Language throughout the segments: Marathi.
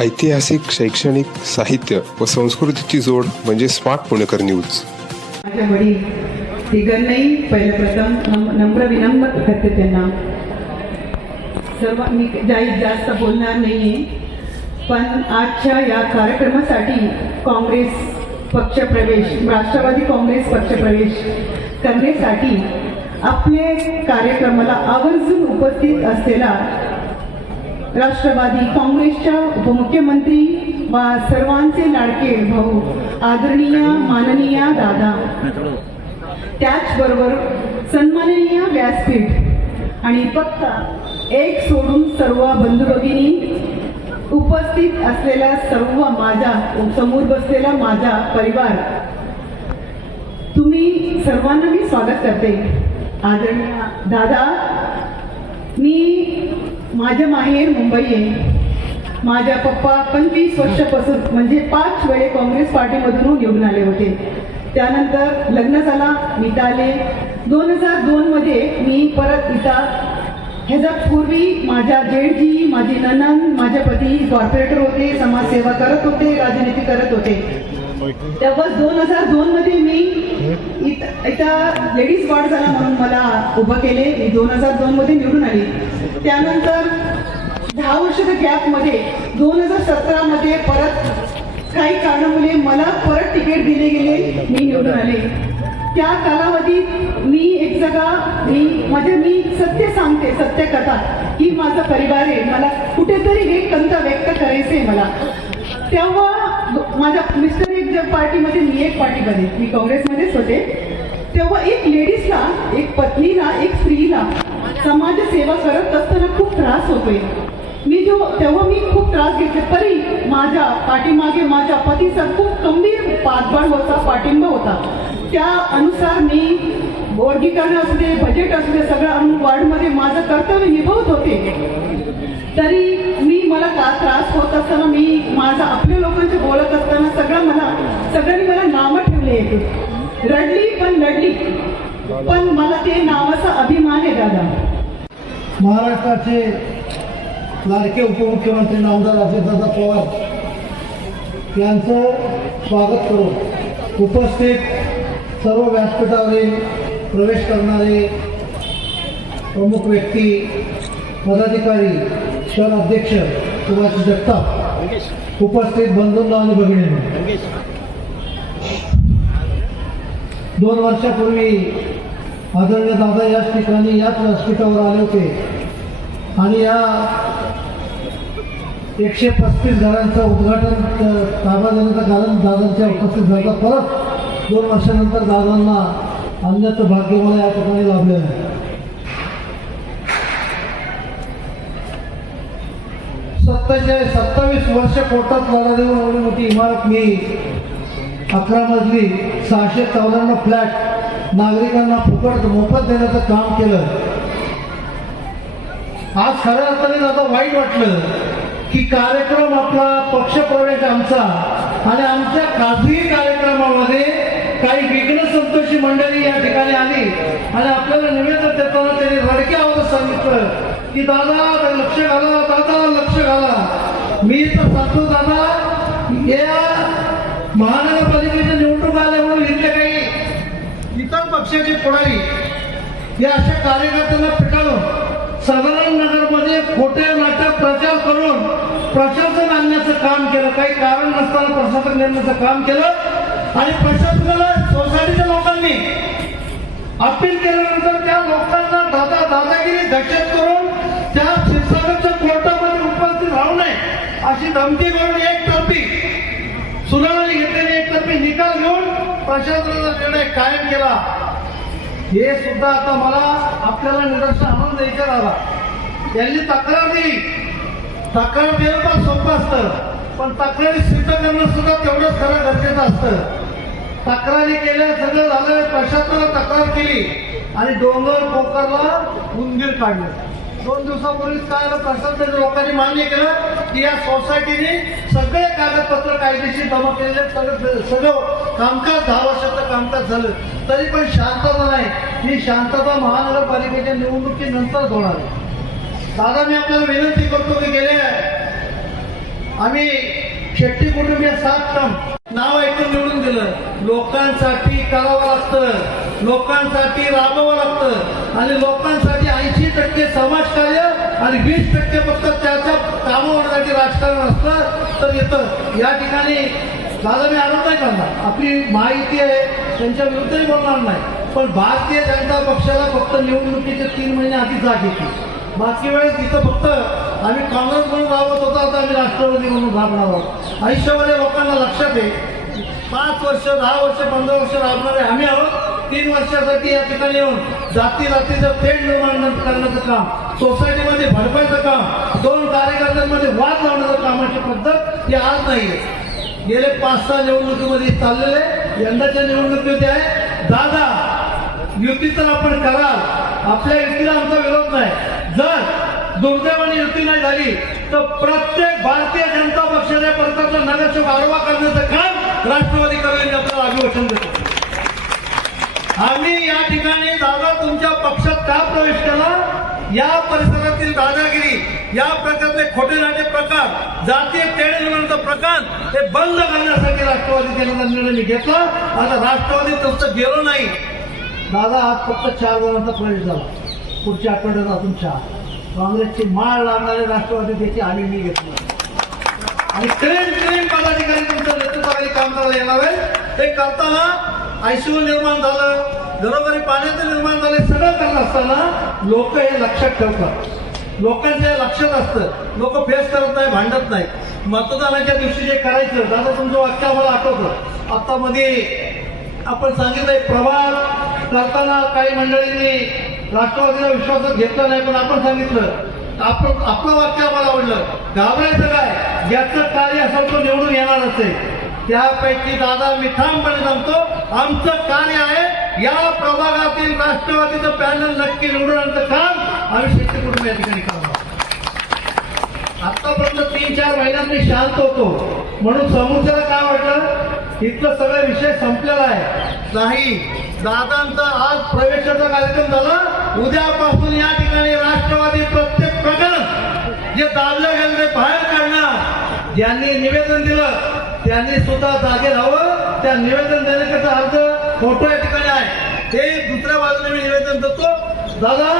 ऐतिहासिक शैक्षणिक साहित्य व संस्कृतीची जोड म्हणजे स्मार्ट पुणेकर न्यूज. माझ्या वडील तिघांनाही पहिलं प्रथम नम- नम्र विनम्र करते त्यांना. सर्व मी जाई जास्त बोलणार नाही पण आजच्या या कार्यक्रमासाठी काँग्रेस पक्षप्रवेश राष्ट्रवादी काँग्रेस पक्षप्रवेश करण्यासाठी आपले कार्यक्रमाला आवर्जून उपस्थित असलेला राष्ट्रवादी काँग्रेसच्या उपमुख्यमंत्री व सर्वांचे लाडके भाऊ आदरणीय माननीय दादा. त्याचबरोबर सन्माननीय व्यासपीठ आणि फक्त एक सोडून सर्व बंधू भगिनी उपस्थित असलेल्या सर्व माझ्यासमोर बसलेला माझा परिवार. तुम्ही सर्वांना मी स्वागत करते. आदरणीय दादा माझ्या माहेर मुंबई आहे. माझ्या पप्पा पंचवीस वर्षापासून म्हणजे पाच वेळे काँग्रेस पार्टीमधून निवडून आले होते. त्यानंतर लग्न झाला मी आले. दोन हजार दोन मध्ये मी परत इथं ह्याच्या पूर्वी माझ्या जेठजी माझी ननंद माझे पती कॉर्पोरेटर होते समाजसेवा करत होते राजनीती करत होते. तेव्हा दोन हजार दोन मध्ये मी इथं इथं लेडीज वार्ड झाला म्हणून मला उभं केले. मी दोन हजार दोन मध्ये निवडून आली. त्यानंतर दहा वर्षाच्या गॅपमध्ये दोन हजार सतरा मध्ये परत काही कारणामुळे मला परत तिकीट दिले गेले. मी निवडून आले. त्या कालावधीत मी एक जागा मी म्हणजे मी सत्य सांगते सत्य कथा. की माझा परिवार आहे. मला कुठेतरी हे कंत व्यक्त करायचंय मला. तेव्हा माझ्या मिस्टर एक पार्टीमध्ये मी एक पार्टीमध्ये मी काँग्रेसमध्येच होते. तेव्हा एक लेडीजला एक पत्नीला एक स्त्रीला समाजसेवा करत असताना खूप त्रास होतोय. मी जो तेव्हा मी खूप त्रास घेतले. तरी माझ्या पाठीमागे माझ्या पतीचा खूप गंभीर पाठबळ होता पाठिंबा होता. त्या अनुसार मी वर्गीकरण असू दे बजेट असू दे सगळं आणून वार्डमध्ये माझं कर्तव्य निभवत होते. तरी मी मला का त्रास होत असताना मी माझा आपल्या लोकांशी बोलत असताना सगळं मला सगळ्यांनी मला नावं ठेवले. रडली पण लढली. पण मला ते नावाचा अभिमान आहे दादा. महाराष्ट्राचे लाडके उपमुख्यमंत्री नामदार अजितदादा पवार यांचं स्वागत करून उपस्थित सर्व व्यासपीठावरील प्रवेश करणारे प्रमुख व्यक्ती पदाधिकारी शहर अध्यक्ष सुभाष जगताप उपस्थित बंधूंना आणि भगिनींना. दोन वर्षापूर्वी आदरणीय दादा याच ठिकाणी याच व्यासपीठावर आले होते. आणि या एकशे पस्तीस घरांचं उद्घाटन ताबा देण्याचं कारण दादांच्या उपस्थित झालं. परत दोन वर्षानंतर दादांना आणण्याचं भाग्य मला या ठिकाणी लाभले आहे. सत्तेचाळीस सत्तावीस वर्ष कोर्टात लढा देऊन एवढी मोठी इमारत मी अकरा मजली सहाशे चौऱ्याण्णव फ्लॅट नागरिकांना फुकट मोफत देण्याचं काम केलं. आज खऱ्या अर्थाने दादा वाईट वाटलं की कार्यक्रम आपला पक्षप्रवेश आमचा आणि आमच्या खाजगी कार्यक्रमामध्ये काही विघ्न संतोषी मंडळी या ठिकाणी आली आणि आपल्याला निवेदन देताना त्यांनी रडक्या आवाजात सांगितलं की दादा लक्ष घाला दादा लक्ष घाला. मी तर सांगतो दादा म्हणून इथले काही इतर पक्षाचे पुढारी या अशा कार्यकर्त्यांना पिटाळून साधारण नगरमध्ये खोटे नाटक प्रचार करून प्रशासन आणण्याचं काम केलं. काही कारण नसताना प्रशासन नेमण्याचं काम केलं. आणि प्रशासनाला सोसायटीच्या लोकांनी अपील केल्यानंतर त्या लोकांना दादा दादागिरी दक्षत करून त्या क्षीरसागरच्या कोर्टामध्ये उपस्थित राहू नये अशी धमकी करून एक तर्फी सुनावणी घेतलेली एक तर्फी निकाल घेऊन प्रशासनाचा निर्णय कायम केला. हे सुद्धा आता मला आपल्याला निदर्शन आणून द्यायचं झाला त्यांनी तक्रार दिली. तक्रार देणं पण सोपं असतं. पण तक्रारी सिद्ध करणं सुद्धा तेवढंच खरं गरजेचं असतं. तक्रारी केल्या सगळं झालं प्रशासनाला तक्रार केली आणि डोंगर पोकरला उंदीर काढलं. दोन दिवसापूर्वीच काय झालं प्रशासनाच्या लोकांनी मान्य केलं की या सोसायटीने सगळे कागदपत्र कायदेशीर जमा केलेले सगळं सगळं कामकाज दहा वर्षाचं कामकाज झालं. तरी पण शांतता नाही. ही शांतता महानगरपालिकेच्या निवडणुकीनंतर होणार आहे. दादा मी आपल्याला विनंती करतो की गेल्या आम्ही शेट्टी कुटुंबीय सात काम नाव ऐकून निवडून दिलं. लोकांसाठी करावं लागतं. लोकांसाठी राबवावं लागतं. आणि लोकांसाठी ऐंशी टक्के समाजकार्य आणि वीस टक्के फक्त त्याच्या कामं राजकारण असतं. तर येतं या ठिकाणी दादा मी आरोप नाही करणार. आपली माहिती आहे त्यांच्या विरुद्धही बोलणार नाही. पण भारतीय जनता पक्षाला फक्त निवडणुकीचे तीन महिने आधी जाग येते. बाकी वेळेस इथं फक्त आम्ही काँग्रेस म्हणून राबत होतो आता आम्ही राष्ट्रवादी म्हणून राबणार आहोत. आयुष्यामध्ये लोकांना लक्षात आहे पाच वर्ष दहा वर्ष पंधरा वर्ष राबणारे आम्ही आहोत. तीन वर्षासाठी या ठिकाणी येऊन जाती जातीचं तेढ निर्माण करण्याचं काम सोसायटीमध्ये भरपायचं काम दोन कार्यकर्त्यांमध्ये वाद लावण्याचं कामाची पद्धत ही आज नाही गेले पाच सहा निवडणुकीमध्ये चाललेले यंदाच्या निवडणुकीमध्ये आहे. दादा युती तर आपण कराल. आपल्या युतीला आमचा विरोध नाही. जर दुर्दैवाने युती नाही झाली तर प्रत्येक भारतीय जनता पक्षाच्या पंतप्रधान नगरसेवक आडवा करण्याचं काम राष्ट्रवादी करेल आपल्याला अभिवचन देतो. आम्ही या ठिकाणी दादा तुमच्या पक्षात का प्रवेश केला? या परिसरातील दादागिरी या प्रकारचे खोटे नाटे प्रकार जातीय तेढ प्रकार हे बंद करण्यासाठी राष्ट्रवादी केंद्राचा निर्णय घेतला. आता राष्ट्रवादी तुमचं गेलो नाही. दादा आज फक्त चार जणांचा प्रवेश झाला. पुढच्या आठवड्यात अजून चार. काँग्रेसची माळ लागणारे राष्ट्रवादी देखील आम्ही मी घेतलं. आणि ट्रेन ट्रेन पदाधिकारी तुमच्या नेतृत्वाखाली काम करायला येणार आहे ते करताना आयसीयू निर्माण झालं घरोघरी पाण्याचं निर्माण झालं सगळं करत असताना लोक हे लक्षात ठेवतात. लोकांच्या लक्षात असतं. लोक फेस करत नाही भांडत नाही. मतदानाच्या दिवशी जे करायचं दादा तुमचं वाक्य आम्हाला आठवतं. आता मध्ये आपण सांगितलंय प्रभाग करताना काही मंडळींनी राष्ट्रवादीला विश्वासात घेतला नाही पण आपण सांगितलं आपण आपलं वाक्य आम्हाला आवडलं. घाबरायचं काय? ज्याचं कार्य असेल तो निवडून येणार असेल. त्यापैकी दादा मी ठामपणे सांगतो आमचं कार्य आहे या प्रभागातील राष्ट्रवादीचं पॅनल नक्की निवडून आणण्याचं काम आम्ही शेती कुटुंब या ठिकाणी करतो आतापर्यंत तीन चार महिन्यात मी शांत होतो. म्हणून समोरच्याला काय वाटलं? इथलं सगळा विषय संपलेला आहे. नाही दादांचा आज प्रवेशाचा कार्यक्रम झाला. उद्यापासून या ठिकाणी राष्ट्रवादी प्रत्येक प्रकरण जे दादलं गेलं ते बाहेर काढणार ज्यांनी निवेदन दिलं त्यांनी सुद्धा जागे राहावं. त्या निवेदन देण्याचा अर्ज मोठ्या या ठिकाणी आहे. ते दुसऱ्या बाजूने मी निवेदन देतो. दादा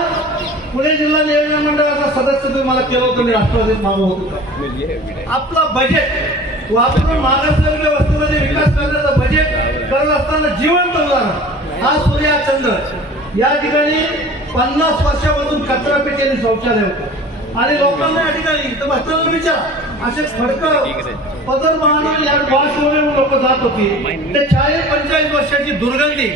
पुणे जिल्हा नियोजन मंडळाचा सदस्य तुम्ही मला केलं होतं मी राष्ट्रवादीत मागं होतो. आपला बजेट वापरून मागासवर्गीय वस्तूमध्ये विकास करण्याचं बजेट करत असताना जिवंत उदाहरण. हा सूर्या चंद्र या ठिकाणी पन्नास वर्षापासून कचरा पेटीने शौचालय होतं. आणि लोकांना या ठिकाणी इथं बसलेला विचार. असे खडक पदर महानगर या वास वगैरे लोक जात होती. ते चाळीस पंचेचाळीस वर्षाची दुर्गंधी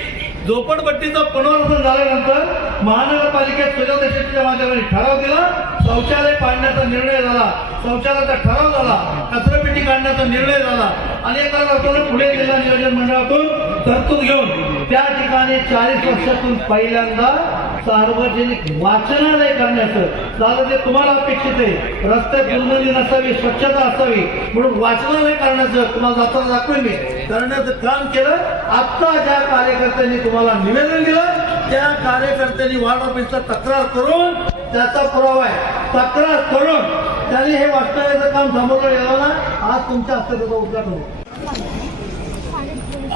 झोपडपट्टीचं पुनर्वसन झाल्यानंतर महानगरपालिकेत सुजलदेशच्या माध्यमाने ठराव दिला. शौचालय पाडण्याचा निर्णय झाला. शौचालयाचा ठराव झाला. कचरापेटी काढण्याचा निर्णय झाला. आणि एका लोकांना पुणे जिल्हा नियोजन मंडळातून तरतूद घेऊन त्या ठिकाणी चाळीस वर्षातून पहिल्यांदा सार्वजनिक वाचनालय करण्याचं. झालं ते तुम्हाला अपेक्षित आहे. रस्त्यात दुर्गंधी नसावी स्वच्छता असावी म्हणून वाचनालय करण्याचं तुम्हाला जाताना दाखवेल मी. करण्याचं काम केलं. आत्ता ज्या कार्यकर्त्यांनी तुम्हाला निवेदन दिलं त्या कार्यकर्त्यांनी वार्ड ऑफिसला तक्रार करून त्याचा पुरावा आहे. तक्रार करून त्यांनी हे वाचनालयाचं काम थांबवलं गेलं ना आज तुमच्या हस्ते त्याचं उद्घाटन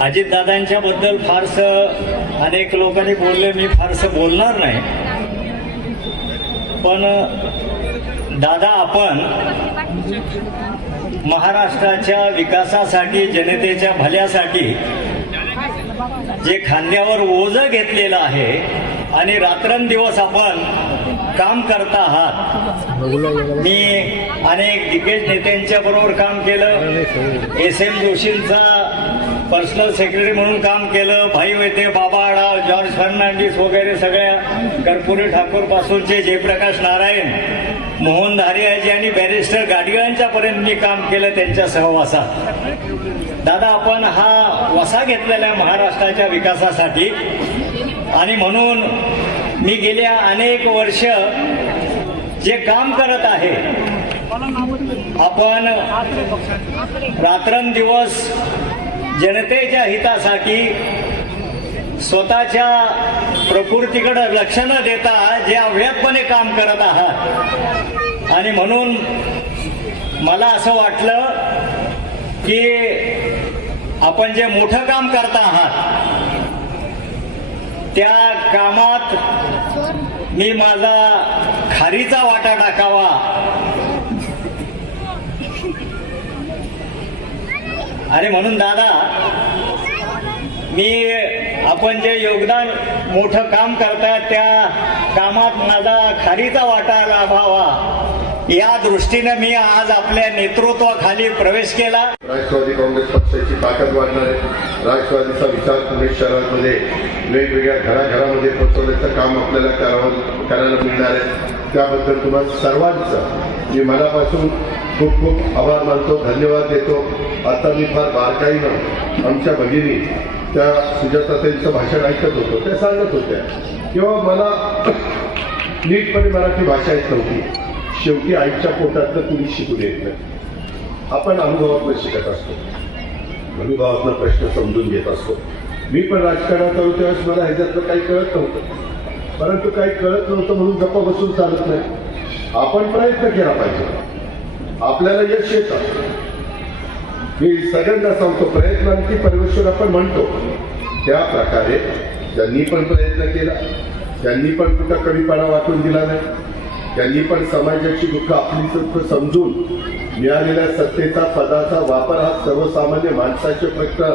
अजितदादांच्या बद्दल फारसं अनेक लोकांनी बोलले मी फारसं बोलणार नाही. पण दादा आपण महाराष्ट्राच्या विकासासाठी जनतेच्या भल्यासाठी जे खांद्यावर ओझं घेतलेलं आहे आणि रात्रंदिवस आपण काम करता आहात मी अनेक दिग्गज नेत्यांच्या बरोबर काम केलं. एस एम जोशींचा पर्सनल सेक्रेटरी म्हणून काम केलं भाई वेते बाबा आडा जॉर्ज फर्नांडिस वगैरे सगळ्या कर्पुरी ठाकूर पासूनचे जयप्रकाश नारायण मोहन धारियाजी आणि बॅरिस्टर गाडगिळांच्या पर्यंत मी काम केलं त्यांच्या सहवासात. दादा आपण हा वसा घेतलेला महाराष्ट्राच्या विकासासाठी. आणि म्हणून मी गेल्या अनेक वर्ष जे काम करत आहे आपण रात्रंदिवस जनतेच्या हितासाठी स्वतःच्या प्रकृतीकडे लक्ष न देता जे अव्यापपणे काम करत आहात. आणि म्हणून मला असं वाटलं की आपण जे मोठं काम करता आहात त्या कामात मी माझा खारीचा वाटा टाकावा. आणि म्हणून दादा मी आपण जे योगदान मोठं काम करताय त्या कामात माझा खारीचा वाटा लाभावा. या दृष्टीनं मी आज आपल्या नेतृत्वाखाली प्रवेश केला. राष्ट्रवादी काँग्रेस पक्षाची ताकद वाढणार आहे राष्ट्रवादीचा विचार पुणे शहरामध्ये वेगवेगळ्या घराघरामध्ये पोहोचवण्याचं काम आपल्याला करावं करायला मिळणार आहे. त्याबद्दल तुम्हाला सर्वांचं मी मनापासून खूप खूप आभार मानतो धन्यवाद देतो. आता मी फार बारकाईनं आमच्या भगिनी त्या सुजाताताईंचं भाषण ऐकत होतो. त्या सांगत होत्या किंवा मला नीटपणे मराठी भाषा येत नव्हती. शेवटी आईच्या पोटातलं कुणी शिकून येत नाही. आपण अनुभवातनं शिकत असतो. अनुभवातनं प्रश्न समजून घेत असतो. मी पण राजकारणात आलो त्यावेळेस मला ह्याच्यातलं काही कळत नव्हतं. परंतु काही कळत नव्हतं म्हणून गप्पा बसून चालत नाही. आपण प्रयत्न केला पाहिजे. आपल्याला यश येतं. मी सगळ्यांना सांगतो प्रयत्नांची परमेश्वर आपण म्हणतो. त्या प्रकारे त्यांनी पण प्रयत्न केला त्यांनी पण कुठं कमीपणा वाटून दिला नाही त्यांनी पण समाजाची दुःख आपली दुःख समजून मिळालेल्या सत्तेचा पदाचा वापर हा सर्वसामान्य माणसाचे प्रश्न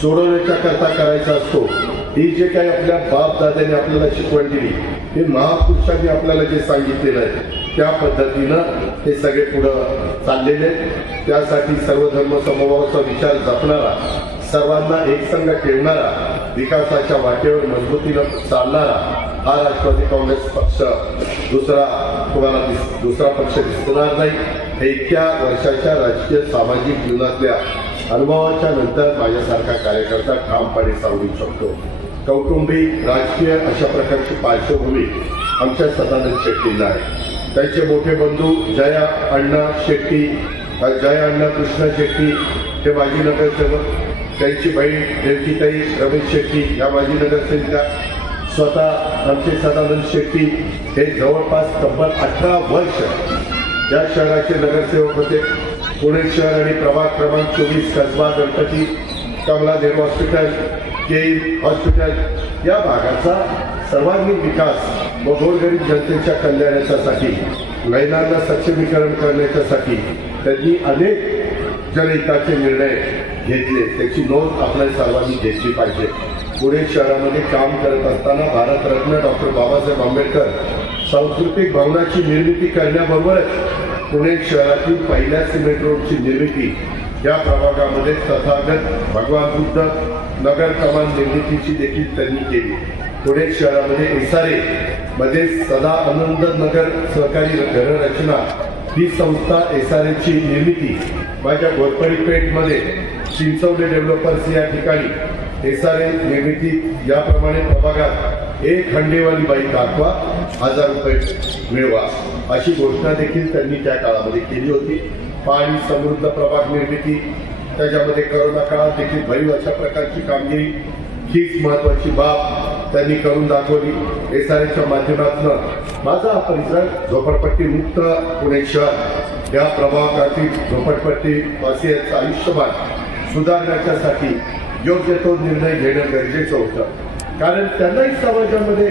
सोडवण्याच्या करता करायचा असतो. ही जे काही आपल्या बापदाद्याने आपल्याला शिकवण दिली हे महापुरुषांनी आपल्याला जे सांगितलेलं आहे त्या पद्धतीनं हे सगळे पुढं चाललेले आहेत. त्यासाठी सर्व धर्म समभावाचा विचार जपणारा सर्वांना एकसंघ ठेवणारा विकासाच्या वाटेवर मजबूतीनं चालणारा हा राष्ट्रवादी काँग्रेस पक्ष दुसरा तुम्हाला दिस- दुसरा पक्ष दिसणार नाही हे इतक्या वर्षाच्या राजकीय सामाजिक जीवनातल्या अनुभवाच्या नंतर माझ्यासारखा कार्यकर्ता ठामपणे सांगू शकतो कौटुंबिक राजकीय अशा प्रकारची पार्श्वभूमी आमच्या सदानंद शेट्टींना आहे. त्यांचे मोठे बंधू जया अण्णा शेट्टी जया अण्णा कृष्णा शेट्टी हे माजी नगरसेवक त्यांची बहीण देवकीताई रमेश शेट्टी या माजी नगरसेविका स्वतः आमचे सदानंद शेट्टी हे जवळपास तब्बल अठरा वर्ष या शहराचे नगरसेवक होते. पुणे शहर आणि प्रभाग क्रमांक चोवीस Kasba Ganpati Kamala Dev hospital KE hospital या भागाचा सर्वांगीण विकास व गोरगरीब जनतेच्या कल्याणाच्यासाठी महिलांना सक्षमीकरण करण्याच्यासाठी त्यांनी अनेक जनहिताचे निर्णय घेतले. त्याची नोंद आपल्या सर्वांनी घेतली पाहिजे. पुणे शहरामध्ये काम करत असताना भारतरत्न डॉक्टर बाबासाहेब आंबेडकर सांस्कृतिक भवनाची निर्मिती करण्याबरोबरच पुणे शहरातील पहिल्या सिमेंट रोडची निर्मिती या प्रभागामध्ये तथागत भगवान बुद्ध नगर कमान निर्मितीची देखील त्यांनी केली. पुणे शहरामध्ये एसआरए मध्ये सदा आनंद नगर सहकारी घररचना ही संस्था एसआरएची निर्मिती माझ्या घोरपडी पेठमध्ये चिंचवले डेव्हलपर्स या ठिकाणी एसआरए निर्मिती याप्रमाणे प्रभागात एक खंडेवाली बाई दाखवा हजार रुपये मिळवा अशी घोषणा देखील त्यांनी त्या काळामध्ये केली होती. पाणी समृद्ध प्रभाग निर्मिती त्याच्यामध्ये करोना काळात देखील भरीव अशा प्रकारची कामगिरी हीच महत्वाची बाब त्यांनी करून दाखवली. एस आर माध्यमातून माझा हा परिसर झोपडपट्टी मुक्त पुणे शहर. या प्रभागातील झोपडपट्टी वासियांचं आयुष्यमान सुधारण्याच्यासाठी योग्य तो निर्णय घेणं गरजेचं होतं. कारण त्यांनाही समाजामध्ये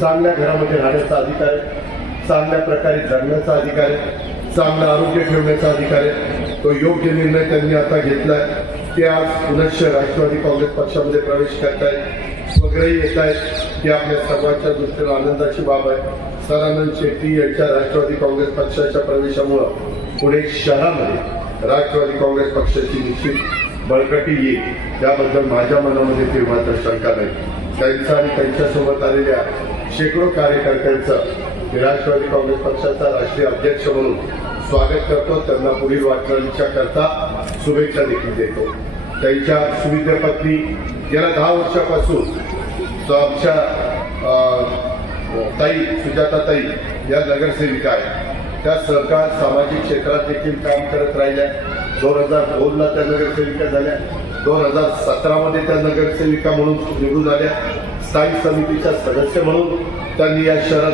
चांगल्या घरामध्ये राहण्याचा अधिकार आहे चांगल्या प्रकारे जगण्याचा अधिकार आहे. चांगलं आरोग्य ठेवण्याचा अधिकार आहे. तो योग्य निर्णय त्यांनी आता घेतलाय. ते आज पुनश्च राष्ट्रवादी काँग्रेस पक्षामध्ये प्रवेश करतायत. स्वग्रही येत आहेत ही आपल्या सर्वांच्या दृष्टीनं आनंदाची बाब आहे. सदानंद शेट्टी यांच्या राष्ट्रवादी काँग्रेस पक्षाच्या प्रवेशामुळं पुणे शहरामध्ये राष्ट्रवादी काँग्रेस पक्षाची निश्चित बळकटी येईल. त्याबद्दल माझ्या मनामध्ये तेव्हा तर शंका नाही. त्यांचा आणि त्यांच्यासोबत आलेल्या शेकडो कार्यकर्त्यांचं मी राष्ट्रवादी काँग्रेस पक्षाचा राष्ट्रीय अध्यक्ष म्हणून स्वागत करतो. त्यांना पुढील वाटचालीच्या करता शुभेच्छा देखील देतो. त्यांच्या सुविद्य पत्नी गेल्या दहा वर्षापासून आमच्या ताई सुजाता ताई या नगरसेविका आहेत. त्या सहकार सामाजिक क्षेत्रात देखील काम करत राहिल्या. दोन हजार दोनला त्या नगरसेविका झाल्या. दोन हजार सतरामध्ये त्या नगरसेविका म्हणून निवडून आल्या. स्थायी समितीच्या सदस्य म्हणून त्यांनी या शहरात